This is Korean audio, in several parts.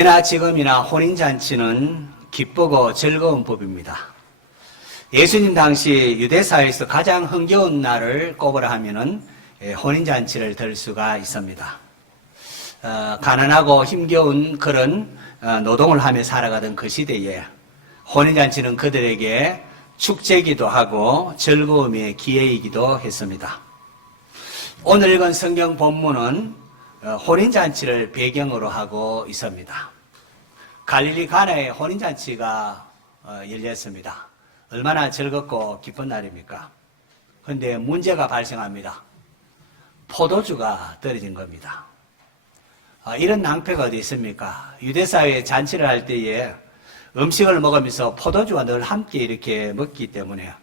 예나 지금이나 혼인잔치는 기쁘고 즐거운 법입니다. 예수님 당시 유대사회에서 가장 흥겨운 날을 꼽으라 하면은 혼인잔치를 들 수가 있습니다. 가난하고 힘겨운 그런 노동을 하며 살아가던 그 시대에 혼인잔치는 그들에게 축제이기도 하고 즐거움의 기회이기도 했습니다. 오늘 읽은 성경 본문은 혼인잔치를 배경으로 하고 있습니다. 갈릴리 가나에 혼인잔치가 열렸습니다. 얼마나 즐겁고 기쁜 날입니까? 그런데 문제가 발생합니다. 포도주가 떨어진 겁니다. 이런 낭패가 어디 있습니까? 유대사회에 잔치를 할 때에 음식을 먹으면서 포도주와 늘 함께 이렇게 먹기 때문에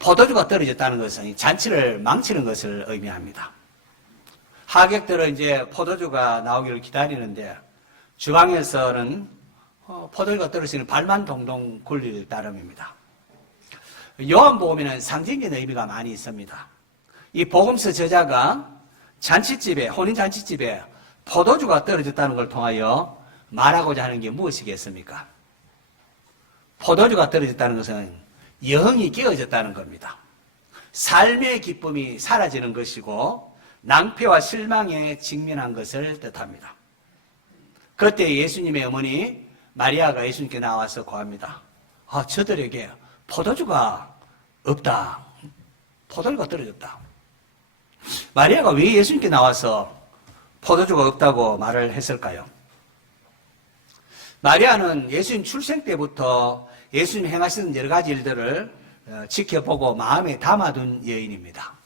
포도주가 떨어졌다는 것은 잔치를 망치는 것을 의미합니다. 하객들은 이제 포도주가 나오기를 기다리는데 주방에서는 포도주가 떨어지는 발만 동동 굴릴 따름입니다. 요한복음에는 상징적인 의미가 많이 있습니다. 이 복음서 저자가 잔치집에, 혼인잔치집에 포도주가 떨어졌다는 걸 통하여 말하고자 하는 게 무엇이겠습니까? 포도주가 떨어졌다는 것은 영이 깨어졌다는 겁니다. 삶의 기쁨이 사라지는 것이고 낭패와 실망에 직면한 것을 뜻합니다. 그때 예수님의 어머니 마리아가 예수님께 나와서 고합니다. 저들에게 포도주가 없다. 포도주가 떨어졌다. 마리아가 왜 예수님께 나와서 포도주가 없다고 말을 했을까요? 마리아는 예수님 출생 때부터 예수님 행하시는 여러 가지 일들을 지켜보고 마음에 담아둔 여인입니다.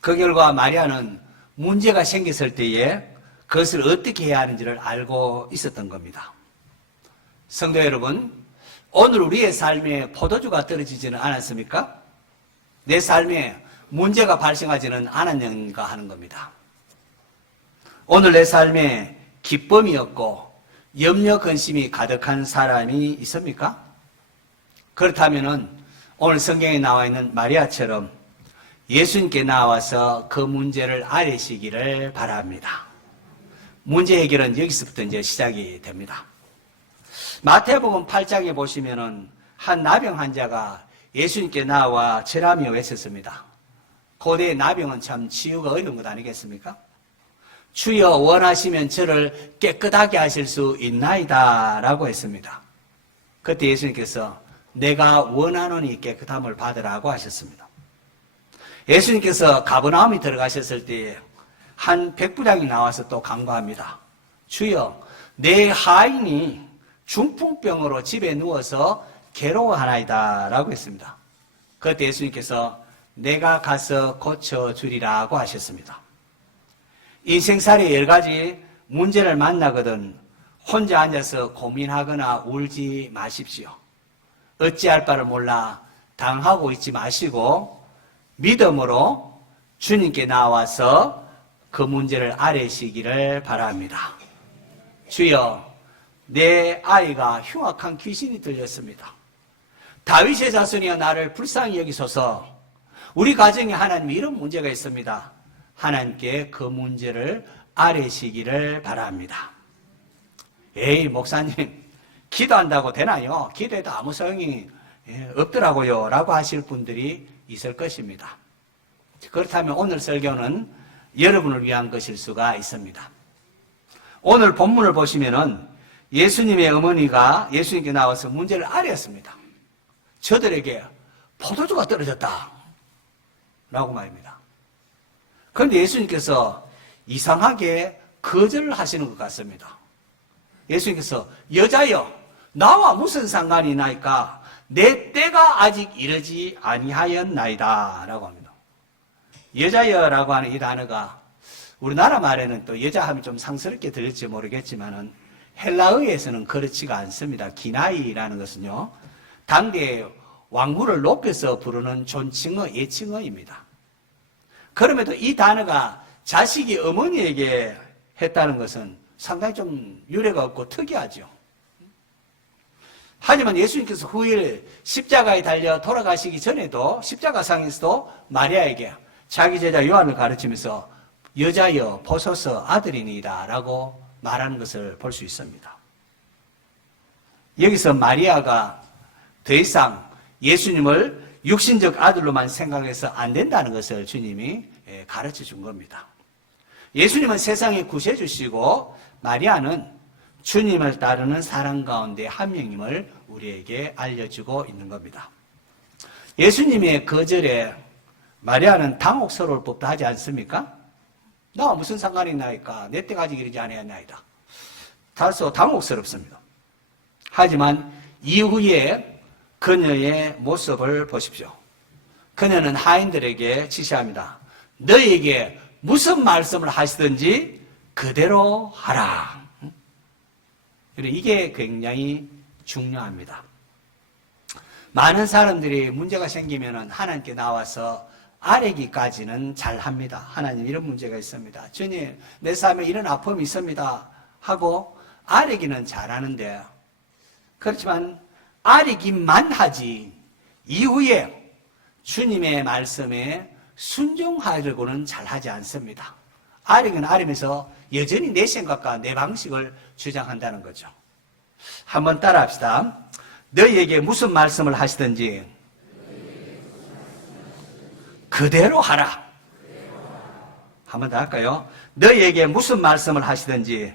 그 결과 마리아는 문제가 생겼을 때에 그것을 어떻게 해야 하는지를 알고 있었던 겁니다. 성도 여러분, 오늘 우리의 삶에 포도주가 떨어지지는 않았습니까? 내 삶에 문제가 발생하지는 않았는가 하는 겁니다. 오늘 내 삶에 기쁨이 없고 염려 근심이 가득한 사람이 있습니까? 그렇다면 오늘 성경에 나와 있는 마리아처럼 예수님께 나와서 그 문제를 아뢰시기를 바랍니다. 문제 해결은 여기서부터 이제 시작이 됩니다. 마태복음 8장에 보시면은 한 나병 환자가 예수님께 나와 절하며 외쳤습니다. 고대의 나병은 참 치유가 어려운 것 아니겠습니까? 주여 원하시면 저를 깨끗하게 하실 수 있나이다 라고 했습니다. 그때 예수님께서 내가 원하노니 깨끗함을 받으라고 하셨습니다. 예수님께서 가버나움에 들어가셨을 때에 한 백부장이 나와서 또 간구합니다. 주여, 내 하인이 중풍병으로 집에 누워서 괴로워하나이다 라고 했습니다. 그때 예수님께서 내가 가서 고쳐주리라고 하셨습니다. 인생살이의 여러 가지 문제를 만나거든 혼자 앉아서 고민하거나 울지 마십시오. 어찌할 바를 몰라 당하고 있지 마시고 믿음으로 주님께 나와서 그 문제를 아뢰시기를 바랍니다. 주여, 내 아이가 흉악한 귀신이 들렸습니다. 다윗의 자손이여 나를 불쌍히 여기소서. 우리 가정에 하나님 이런 문제가 있습니다. 하나님께 그 문제를 아뢰시기를 바랍니다. 에이 목사님 기도한다고 되나요? 기도해도 아무 소용이 없더라고요 라고 하실 분들이 있을 것입니다. 그렇다면 오늘 설교는 여러분을 위한 것일 수가 있습니다. 오늘 본문을 보시면은 예수님의 어머니가 예수님께 나와서 문제를 아뢰었습니다. 저들에게 포도주가 떨어졌다 라고 말입니다. 그런데 예수님께서 이상하게 거절을 하시는 것 같습니다. 예수님께서 여자여 나와 무슨 상관이 나이까 내 때가 아직 이르지 아니하였나이다 라고 합니다. 여자여라고 하는 이 단어가 우리나라 말에는 또 여자하면 좀 상스럽게 들릴지 모르겠지만은 헬라어에서는 그렇지가 않습니다. 기나이라는 것은요 당대의 왕후를 높여서 부르는 존칭어, 예칭어입니다. 그럼에도 이 단어가 자식이 어머니에게 했다는 것은 상당히 좀 유례가 없고 특이하죠. 하지만 예수님께서 후일 십자가에 달려 돌아가시기 전에도 십자가상에서도 마리아에게 자기 제자 요한을 가르치면서 여자여 보소서 아들이니이다 라고 말하는 것을 볼 수 있습니다. 여기서 마리아가 더 이상 예수님을 육신적 아들로만 생각해서 안 된다는 것을 주님이 가르쳐 준 겁니다. 예수님은 세상에 구세주 주시고 마리아는 주님을 따르는 사람 가운데 한 명임을 우리에게 알려주고 있는 겁니다. 예수님의 거절에 마리아는 당혹스러울 법도 하지 않습니까? 나와 무슨 상관이 있나이까? 내 때까지 이러지 아니하나이다. 다소 당혹스럽습니다. 하지만 이후에 그녀의 모습을 보십시오. 그녀는 하인들에게 지시합니다. 너희에게 무슨 말씀을 하시든지 그대로 하라. 이게 굉장히 중요합니다. 많은 사람들이 문제가 생기면 하나님께 나와서 아뢰기까지는 잘합니다. 하나님 이런 문제가 있습니다. 주님 내 삶에 이런 아픔이 있습니다 하고 아뢰기는 잘하는데, 그렇지만 아뢰기만 하지 이후에 주님의 말씀에 순종하려고는 잘하지 않습니다. 아뢰기는 아뢰면서 여전히 내 생각과 내 방식을 주장한다는 거죠. 한번 따라합시다. 너희에게 무슨 말씀을 하시든지 그대로 하라. 한번 더 할까요? 너희에게 무슨 말씀을 하시든지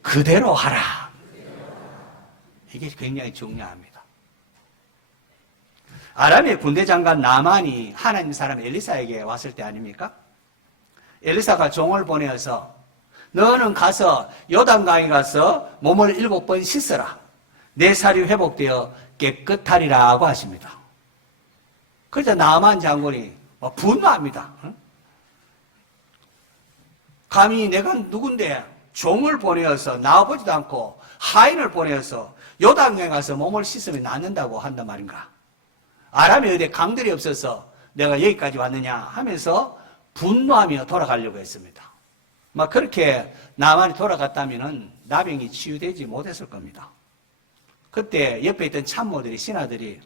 그대로 하라. 이게 굉장히 중요합니다. 아람의 군대 장관 나만이 하나님 사람 엘리사에게 왔을 때 아닙니까? 엘리사가 종을 보내어서 너는 가서 요단강에 가서 몸을 7번 씻어라. 내 살이 회복되어 깨끗하리라고 하십니다. 그래서 나만 장군이 분노합니다. 감히 내가 누군데 종을 보내어서 나와보지도 않고 하인을 보내어서 요단강에 가서 몸을 씻으면 낫는다고 한단 말인가? 아람에 어디 강들이 없어서 내가 여기까지 왔느냐 하면서 분노하며 돌아가려고 했습니다. 막 그렇게 나만이 돌아갔다면 나병이 치유되지 못했을 겁니다. 그때 옆에 있던 참모들이, 신하들이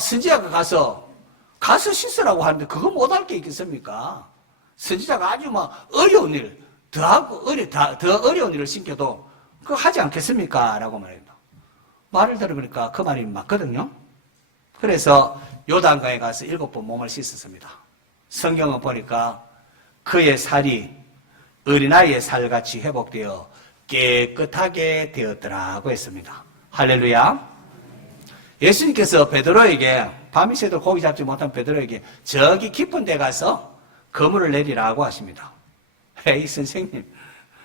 선지자가 가서 씻으라고 하는데 그거 못할 게 있겠습니까? 선지자가 아주 어려운 일, 더 어려운 일을 시켜도 그거 하지 않겠습니까? 라고 말합니다. 말을 들어보니까 그 말이 맞거든요. 그래서 요단강에 가서 7번 몸을 씻었습니다. 성경을 보니까 그의 살이 어린아이의 살같이 회복되어 깨끗하게 되었더라고 했습니다. 할렐루야. 예수님께서 베드로에게, 밤이 새도 고기 잡지 못한 베드로에게 저기 깊은 데 가서 그물을 내리라고 하십니다. 에이 선생님,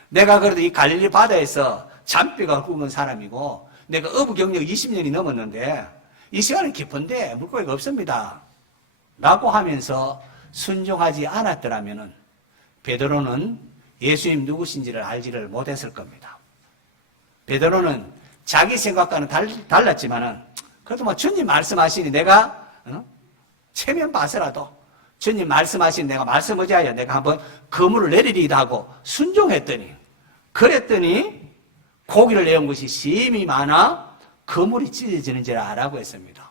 내가 그래도 이 갈릴리 바다에서 잔뼈가 굵은 사람이고 내가 어부 경력 20년이 넘었는데 이 시간은 깊은데 물고기가 없습니다 라고 하면서 순종하지 않았더라면 베드로는 예수님 누구신지를 알지를 못했을 겁니다. 베드로는 자기 생각과는 달랐지만은 그래도 주님 말씀하시니 내가 체면 봐서라도 주님 말씀하시니 내가 말씀 의지하여 내가 한번 그물을 내리리다 하고 순종했더니, 그랬더니 고기를 내온 것이 심히 많아 그물이 찢어지는 줄 알라고 했습니다.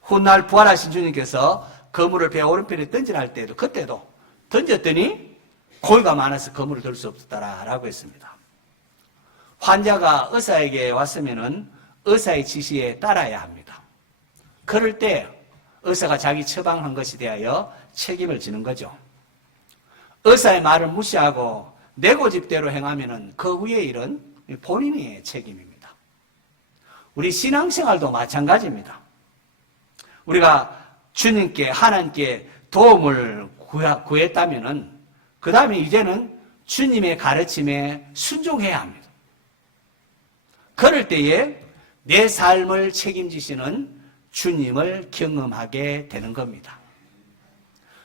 훗날 부활하신 주님께서 그물을 배 오른편에 던지라 할 때도 그때도 던졌더니 고기가 많아서 그물을 들 수 없었다라고 했습니다. 환자가 의사에게 왔으면은 의사의 지시에 따라야 합니다. 그럴 때 의사가 자기 처방한 것에 대하여 책임을 지는 거죠. 의사의 말을 무시하고 내 고집대로 행하면은 그 후의 일은 본인의 책임입니다. 우리 신앙생활도 마찬가지입니다. 우리가 주님께, 하나님께 도움을 구했다면은 그 다음에 이제는 주님의 가르침에 순종해야 합니다. 그럴 때에 내 삶을 책임지시는 주님을 경험하게 되는 겁니다.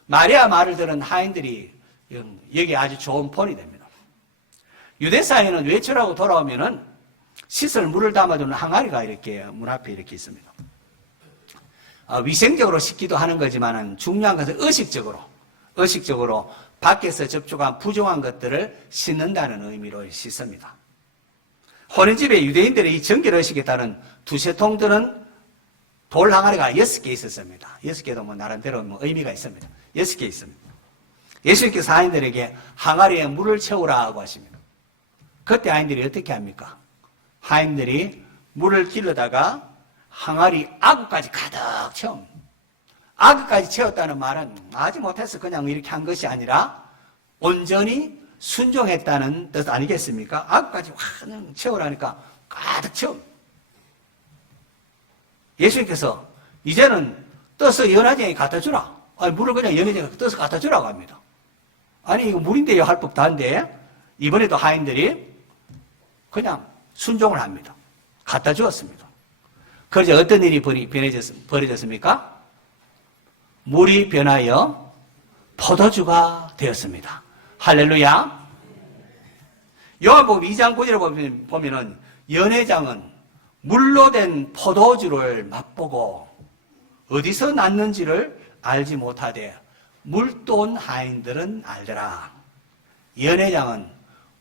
마리아 말을 들은 하인들이 여기 아주 좋은 본이 됩니다. 유대사회는 외출하고 돌아오면은 씻을 물을 담아두는 항아리가 이렇게 문 앞에 이렇게 있습니다. 위생적으로 씻기도 하는 거지만은 중요한 것은 의식적으로 밖에서 접촉한 부정한 것들을 씻는다는 의미로 씻습니다. 혼인집에 유대인들의 이 정결의식에 따른 두세 통들은 돌 항아리가 6개 있었습니다. 6개도 나름대로 의미가 있습니다. 6개 있습니다. 예수님께서 하인들에게 항아리에 물을 채우라고 하십니다. 그때 하인들이 어떻게 합니까? 하인들이 물을 길러다가 항아리 아구까지 가득 채웁니다. 아구까지 채웠다는 말은 아직 못해서 그냥 이렇게 한 것이 아니라 온전히 순종했다는 뜻 아니겠습니까? 아구까지 확 채우라니까 가득 채웁니다. 예수님께서 이제는 떠서 연회장에 갖다 주라. 아니, 물을 그냥 연회장에 떠서 갖다 주라고 합니다. 아니, 이거 물인데요 할 법도 한데 이번에도 하인들이 그냥 순종을 합니다. 갖다 주었습니다. 그래서 어떤 일이 벌어졌습니까? 물이 변하여 포도주가 되었습니다. 할렐루야. 요한복음 2장 9절에 보면은 연회장은 물로 된 포도주를 맛보고 어디서 났는지를 알지 못하되 물돈 하인들은 알더라. 연회장은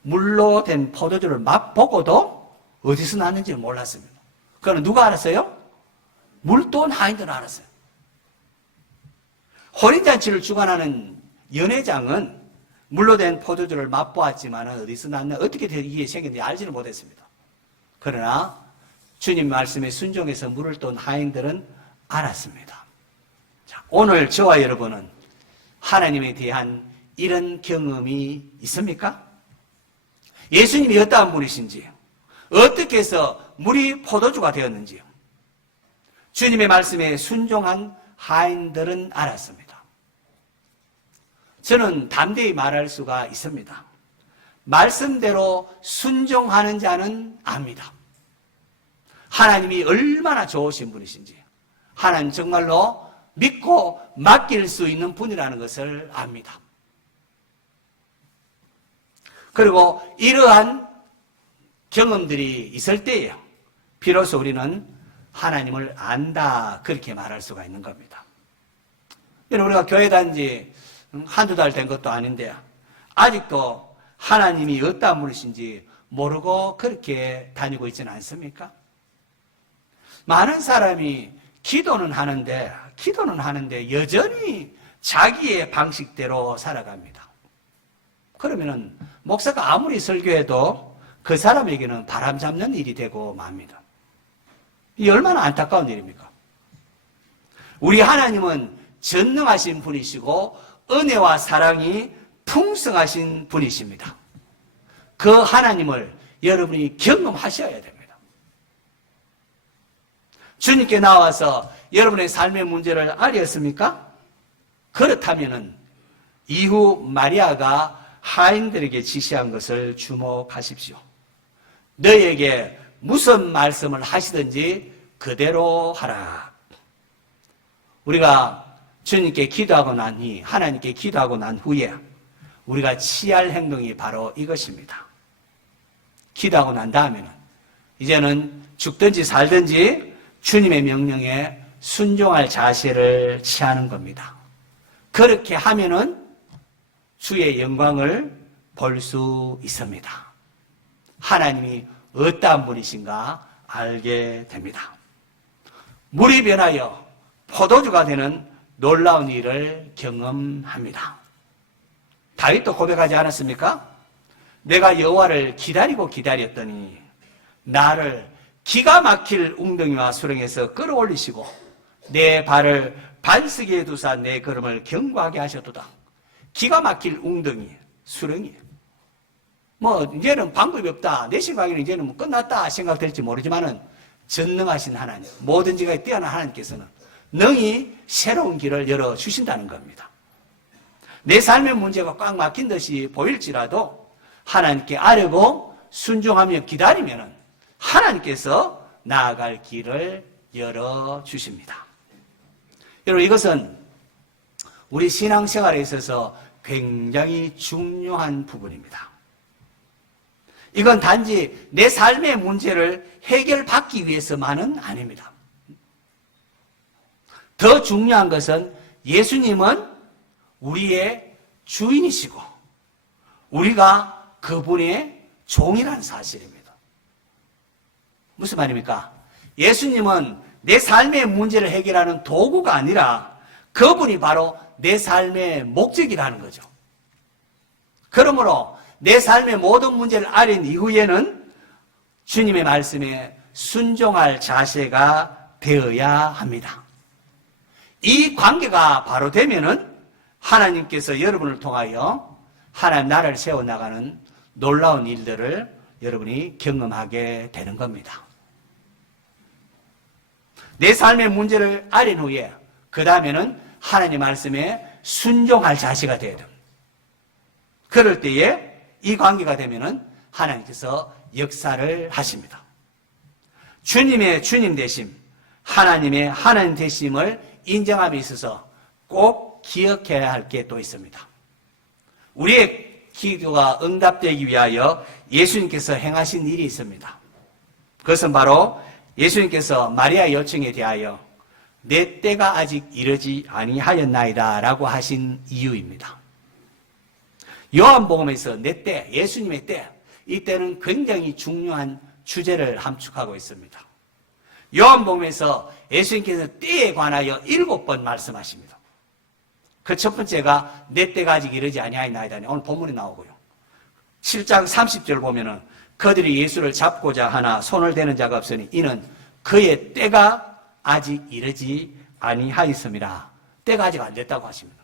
물로 된 포도주를 맛보고도 어디서 났는지를 몰랐습니다. 그럼 누가 알았어요? 물돈 하인들은 알았어요. 혼인잔치를 주관하는 연회장은 물로 된 포도주를 맛보았지만 어디서 났나 어떻게 이게 생겼는지 알지는 못했습니다. 그러나 주님 말씀에 순종해서 물을 떤 하인들은 알았습니다. 자, 오늘 저와 여러분은 하나님에 대한 이런 경험이 있습니까? 예수님이 어떠한 분이신지, 어떻게 해서 물이 포도주가 되었는지요. 주님의 말씀에 순종한 하인들은 알았습니다. 저는 담대히 말할 수가 있습니다. 말씀대로 순종하는 자는 압니다. 하나님이 얼마나 좋으신 분이신지, 하나님 정말로 믿고 맡길 수 있는 분이라는 것을 압니다. 그리고 이러한 경험들이 있을 때에 비로소 우리는 하나님을 안다, 그렇게 말할 수가 있는 겁니다. 우리가 교회 다닌 지 한두 달 된 것도 아닌데 아직도 하나님이 어떠한 분이신지 모르고 그렇게 다니고 있지는 않습니까? 많은 사람이 기도는 하는데 여전히 자기의 방식대로 살아갑니다. 그러면은 목사가 아무리 설교해도 그 사람에게는 바람 잡는 일이 되고 맙니다. 이 얼마나 안타까운 일입니까? 우리 하나님은 전능하신 분이시고 은혜와 사랑이 풍성하신 분이십니다. 그 하나님을 여러분이 경험하셔야 됩니다. 주님께 나와서 여러분의 삶의 문제를 알렸습니까? 그렇다면은 이후 마리아가 하인들에게 지시한 것을 주목하십시오. 너희에게 무슨 말씀을 하시든지 그대로 하라. 우리가 주님께 기도하고 하나님께 기도하고 난 후에 우리가 취할 행동이 바로 이것입니다. 기도하고 난 다음에는 이제는 죽든지 살든지 주님의 명령에 순종할 자세를 취하는 겁니다. 그렇게 하면은 주의 영광을 볼 수 있습니다. 하나님이 어떠한 분이신가 알게 됩니다. 물이 변하여 포도주가 되는 놀라운 일을 경험합니다. 다윗도 고백하지 않았습니까? 내가 여호와를 기다리고 기다렸더니 나를 기가 막힐 웅덩이와 수렁에서 끌어올리시고 내 발을 반석에 두사 내 걸음을 견고하게 하셨도다. 기가 막힐 웅덩이, 수렁이. 이제는 방법이 없다. 내 생각에는 이제는 끝났다 생각될지 모르지만은 전능하신 하나님, 뭐든지가 뛰어난 하나님께서는 능히 새로운 길을 열어주신다는 겁니다. 내 삶의 문제가 꽉 막힌 듯이 보일지라도 하나님께 아뢰고 순종하며 기다리면은 하나님께서 나아갈 길을 열어주십니다. 여러분, 이것은 우리 신앙생활에 있어서 굉장히 중요한 부분입니다. 이건 단지 내 삶의 문제를 해결받기 위해서만은 아닙니다. 더 중요한 것은 예수님은 우리의 주인이시고 우리가 그분의 종이라는 사실입니다. 무슨 말입니까? 예수님은 내 삶의 문제를 해결하는 도구가 아니라 그분이 바로 내 삶의 목적이라는 거죠. 그러므로 내 삶의 모든 문제를 아린 이후에는 주님의 말씀에 순종할 자세가 되어야 합니다. 이 관계가 바로 되면은 하나님께서 여러분을 통하여 하나님 나라를 세워나가는 놀라운 일들을 여러분이 경험하게 되는 겁니다. 내 삶의 문제를 아린 후에 그 다음에는 하나님 말씀에 순종할 자세가 되어야 됩니다. 그럴 때에 이 관계가 되면은 하나님께서 역사를 하십니다. 주님의 주님 되심, 하나님의 하나님 되심을 인정함에 있어서 꼭 기억해야 할 게 또 있습니다. 우리의 기도가 응답되기 위하여 예수님께서 행하신 일이 있습니다. 그것은 바로 예수님께서 마리아의 요청에 대하여 내 때가 아직 이르지 아니하였나이다 라고 하신 이유입니다. 요한복음에서 내 때, 예수님의 때, 이 때는 굉장히 중요한 주제를 함축하고 있습니다. 요한복음에서 예수님께서 때에 관하여 7번 말씀하십니다. 그 첫 번째가 내 때가 아직 이르지 아니하였나이다. 오늘 본문에 나오고요. 7장 30절 보면은 그들이 예수를 잡고자 하나 손을 대는 자가 없으니 이는 그의 때가 아직 이르지 아니하였습니다. 때가 아직 안 됐다고 하십니다.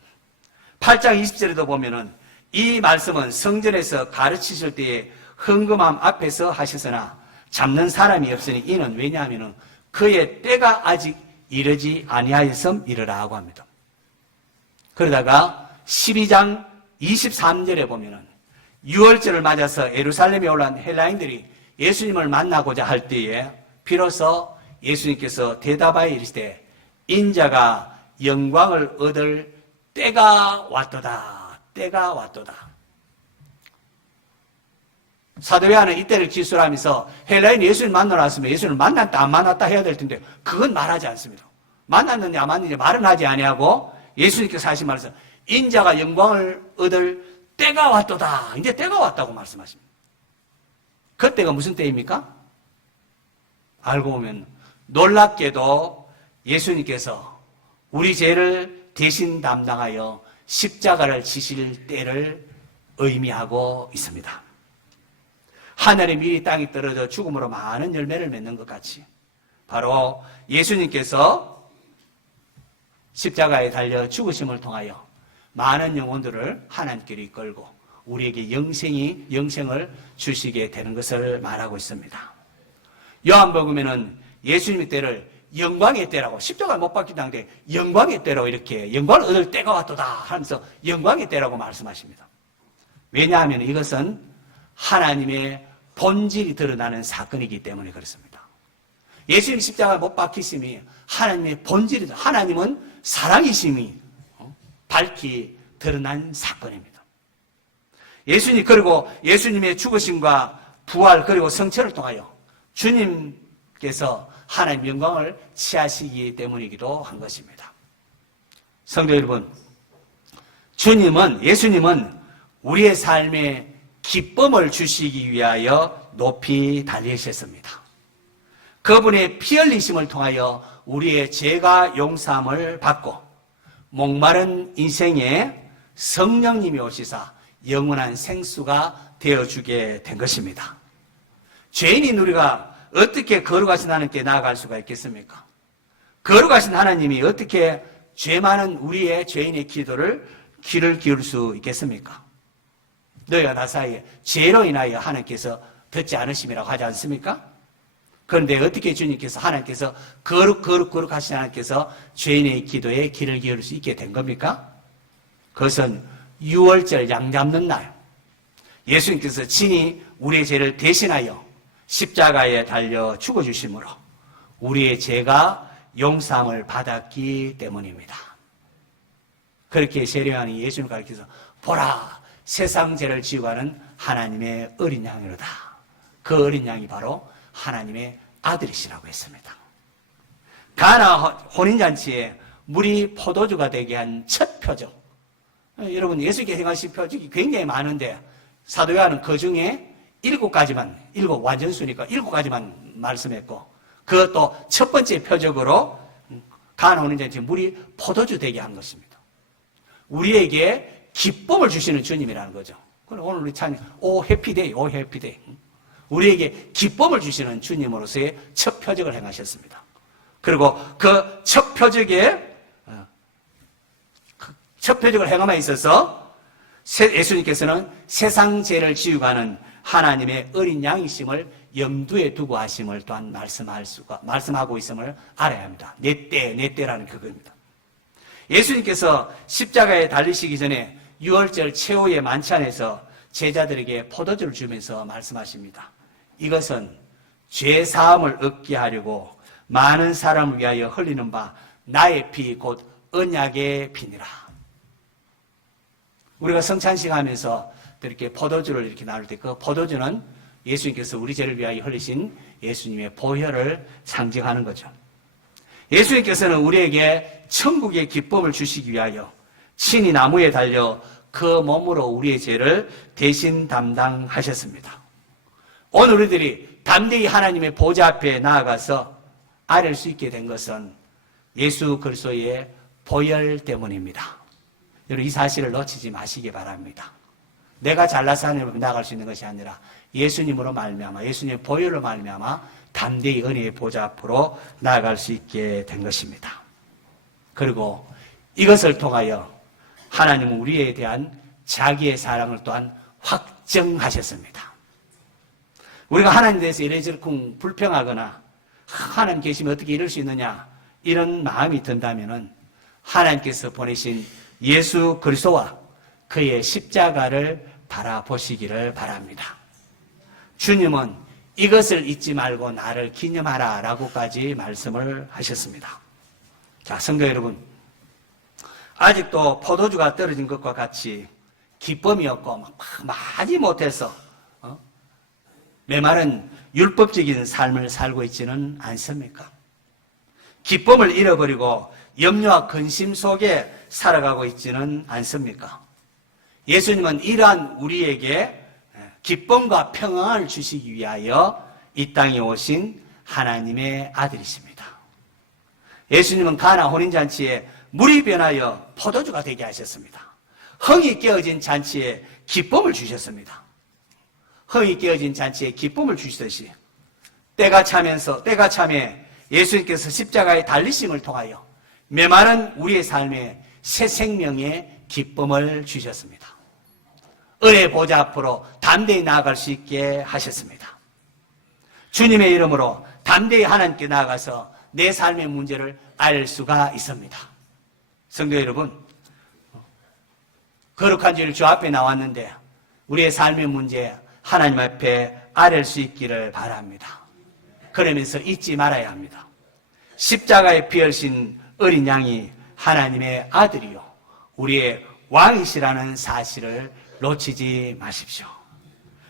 8장 20절에도 보면은 이 말씀은 성전에서 가르치실 때에 헌금함 앞에서 하셨으나 잡는 사람이 없으니 이는 왜냐하면 그의 때가 아직 이르지 아니하였음이러라 하고 합니다. 그러다가 12장 23절에 보면은 유월절을 맞아서 예루살렘에 올라온 헬라인들이 예수님을 만나고자 할 때에 비로소 예수님께서 대답하여 이르시되 인자가 영광을 얻을 때가 왔도다. 때가 왔도다. 사도 요한은 이때를 기술하면서 헬라인 예수님 만나러 왔으면 예수님을 만났다 안 만났다 해야 될 텐데 그건 말하지 않습니다. 만났는지 안 만났는지 말은 하지 아니하고 예수님께서 하신 말에서 인자가 영광을 얻을 때가 왔도다. 이제 때가 왔다고 말씀하십니다. 그 때가 무슨 때입니까? 알고 보면 놀랍게도 예수님께서 우리 죄를 대신 담당하여 십자가를 지실 때를 의미하고 있습니다. 하늘에 미리 땅이 떨어져 죽음으로 많은 열매를 맺는 것 같이 바로 예수님께서 십자가에 달려 죽으심을 통하여 많은 영혼들을 하나님께로 이끌고 우리에게 영생을 주시게 되는 것을 말하고 있습니다. 요한복음에는 예수님의 때를 영광의 때라고 십자가를 못 박힌 당대 영광의 때라고 이렇게 영광을 얻을 때가 왔도다 하면서 영광의 때라고 말씀하십니다. 왜냐하면 이것은 하나님의 본질이 드러나는 사건이기 때문에 그렇습니다. 예수님 십자가를 못 박히심이 하나님의 본질이다. 하나님은 사랑이심이 밝히 드러난 사건입니다. 그리고 예수님의 죽으심과 부활 그리고 성체를 통하여 주님께서 하나님 영광을 취하시기 때문이기도 한 것입니다. 성도 여러분, 예수님은 우리의 삶에 기쁨을 주시기 위하여 높이 달리셨습니다. 그분의 피 흘리심을 통하여 우리의 죄가 용서함을 받고 목마른 인생에 성령님이 오시사 영원한 생수가 되어주게 된 것입니다. 죄인인 우리가 어떻게 거룩하신 하나님께 나아갈 수가 있겠습니까? 거룩하신 하나님이 어떻게 죄 많은 우리의 죄인의 귀를 기울 수 있겠습니까? 너희가 나 사이에 죄로 인하여 하나님께서 듣지 않으심이라고 하지 않습니까? 그런데 어떻게 하나님께서 거룩하신 하나님께서 죄인의 기도에 귀를 기울일 수 있게 된 겁니까? 그것은 유월절 양 잡는 날 예수님께서 친히 우리의 죄를 대신하여 십자가에 달려 죽어주심으로 우리의 죄가 용서함을 받았기 때문입니다. 그렇게 세례요한이 예수님을 가리켜서 보라 세상 죄를 지고 가는 하나님의 어린 양이로다. 그 어린 양이 바로 하나님의 아들이시라고 했습니다. 가나 혼인잔치에 물이 포도주가 되게 한 첫 표적. 여러분 예수님께서 행하신 표적이 굉장히 많은데 사도 요한은 그 중에 7가지만, 7 완전수니까 7가지만 말씀했고 그것도 첫 번째 표적으로 가나 혼인잔치에 물이 포도주 되게 한 것입니다. 우리에게 기쁨을 주시는 주님이라는 거죠. 그럼 오늘 우리 찬양, 오 해피데이, 오 해피데이. 우리에게 기쁨을 주시는 주님으로서의 첫 표적을 행하셨습니다. 그리고 그 첫 표적을 행함에 있어서 예수님께서는 세상 죄를 지우고 하는 하나님의 어린 양이심을 염두에 두고 하심을 또한 말씀하고 있음을 알아야 합니다. 내 때라는 그겁니다. 예수님께서 십자가에 달리시기 전에 유월절 최후의 만찬에서 제자들에게 포도주를 주면서 말씀하십니다. 이것은 죄 사함을 얻게 하려고 많은 사람을 위하여 흘리는 바 나의 피 곧 언약의 피니라. 우리가 성찬식 하면서 이렇게 포도주를 이렇게 나눌 때 그 포도주는 예수님께서 우리 죄를 위하여 흘리신 예수님의 보혈을 상징하는 거죠. 예수님께서는 우리에게 천국의 기쁨을 주시기 위하여 친히 나무에 달려 그 몸으로 우리의 죄를 대신 담당하셨습니다. 오늘 우리들이 담대히 하나님의 보좌 앞에 나아가서 아뢰 수 있게 된 것은 예수 그리스도의 보혈 때문입니다. 여러분 이 사실을 놓치지 마시기 바랍니다. 내가 잘나서 하나님으로 나아갈 수 있는 것이 아니라 예수님으로 말미암아 예수님의 보혈로 말미암아 담대히 은혜의 보좌 앞으로 나아갈 수 있게 된 것입니다. 그리고 이것을 통하여 하나님은 우리에 대한 자기의 사랑을 또한 확정하셨습니다. 우리가 하나님에 대해서 이래저래 불평하거나 하나님 계시면 어떻게 이럴 수 있느냐 이런 마음이 든다면 하나님께서 보내신 예수 그리스도와 그의 십자가를 바라보시기를 바랍니다. 주님은 이것을 잊지 말고 나를 기념하라 라고까지 말씀을 하셨습니다. 자, 성도 여러분, 아직도 포도주가 떨어진 것과 같이 기쁨이 없고 많이 못해서 메마른 율법적인 삶을 살고 있지는 않습니까? 기쁨을 잃어버리고 염려와 근심 속에 살아가고 있지는 않습니까? 예수님은 이러한 우리에게 기쁨과 평안을 주시기 위하여 이 땅에 오신 하나님의 아들이십니다. 예수님은 가나 혼인잔치에 물이 변하여 포도주가 되게 하셨습니다. 흥이 깨어진 잔치에 기쁨을 주셨습니다. 흥이 깨어진 잔치에 기쁨을 주시듯이 때가 참에 예수님께서 십자가에 달리심을 통하여 메마른 우리의 삶에 새 생명의 기쁨을 주셨습니다. 은혜의 보좌 앞으로 담대히 나아갈 수 있게 하셨습니다. 주님의 이름으로 담대히 하나님께 나아가서 내 삶의 문제를 알 수가 있습니다. 성도 여러분, 거룩한 주일 주 앞에 나왔는데 우리의 삶의 문제 하나님 앞에 아뢰 수 있기를 바랍니다. 그러면서 잊지 말아야 합니다. 십자가에 피 흘리신 어린 양이 하나님의 아들이요 우리의 왕이시라는 사실을 놓치지 마십시오.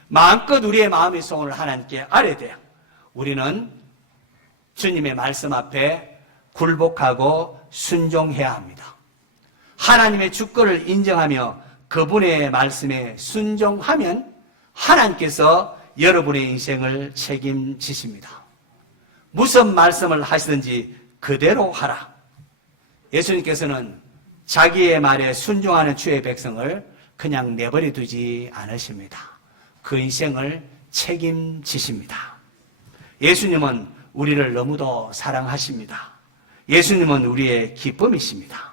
마음껏 우리의 마음의 소원을 하나님께 아뢰되 우리는 주님의 말씀 앞에 굴복하고 순종해야 합니다. 하나님의 주권을 인정하며 그분의 말씀에 순종하면 하나님께서 여러분의 인생을 책임지십니다. 무슨 말씀을 하시든지 그대로 하라. 예수님께서는 자기의 말에 순종하는 주의 백성을 그냥 내버려 두지 않으십니다. 그 인생을 책임지십니다. 예수님은 우리를 너무도 사랑하십니다. 예수님은 우리의 기쁨이십니다.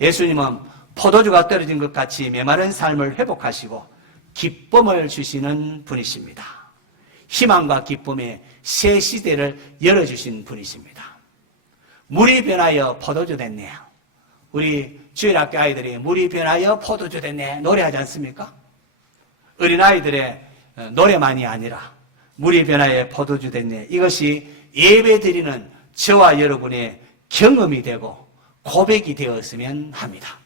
예수님은 포도주가 떨어진 것 같이 메마른 삶을 회복하시고 기쁨을 주시는 분이십니다. 희망과 기쁨의 새 시대를 열어주신 분이십니다. 물이 변하여 포도주 됐네요. 우리 주일학교 아이들이 물이 변하여 포도주 됐네 노래하지 않습니까? 어린아이들의 노래만이 아니라 물이 변하여 포도주 됐네 이것이 예배 드리는 저와 여러분의 경험이 되고 고백이 되었으면 합니다.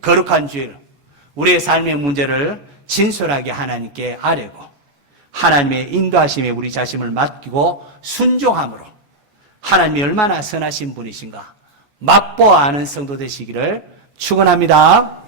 거룩한 주일 우리의 삶의 문제를 진솔하게 하나님께 아뢰고 하나님의 인도하심에 우리 자신을 맡기고 순종함으로 하나님이 얼마나 선하신 분이신가 맛보아 아는 성도 되시기를 축원합니다.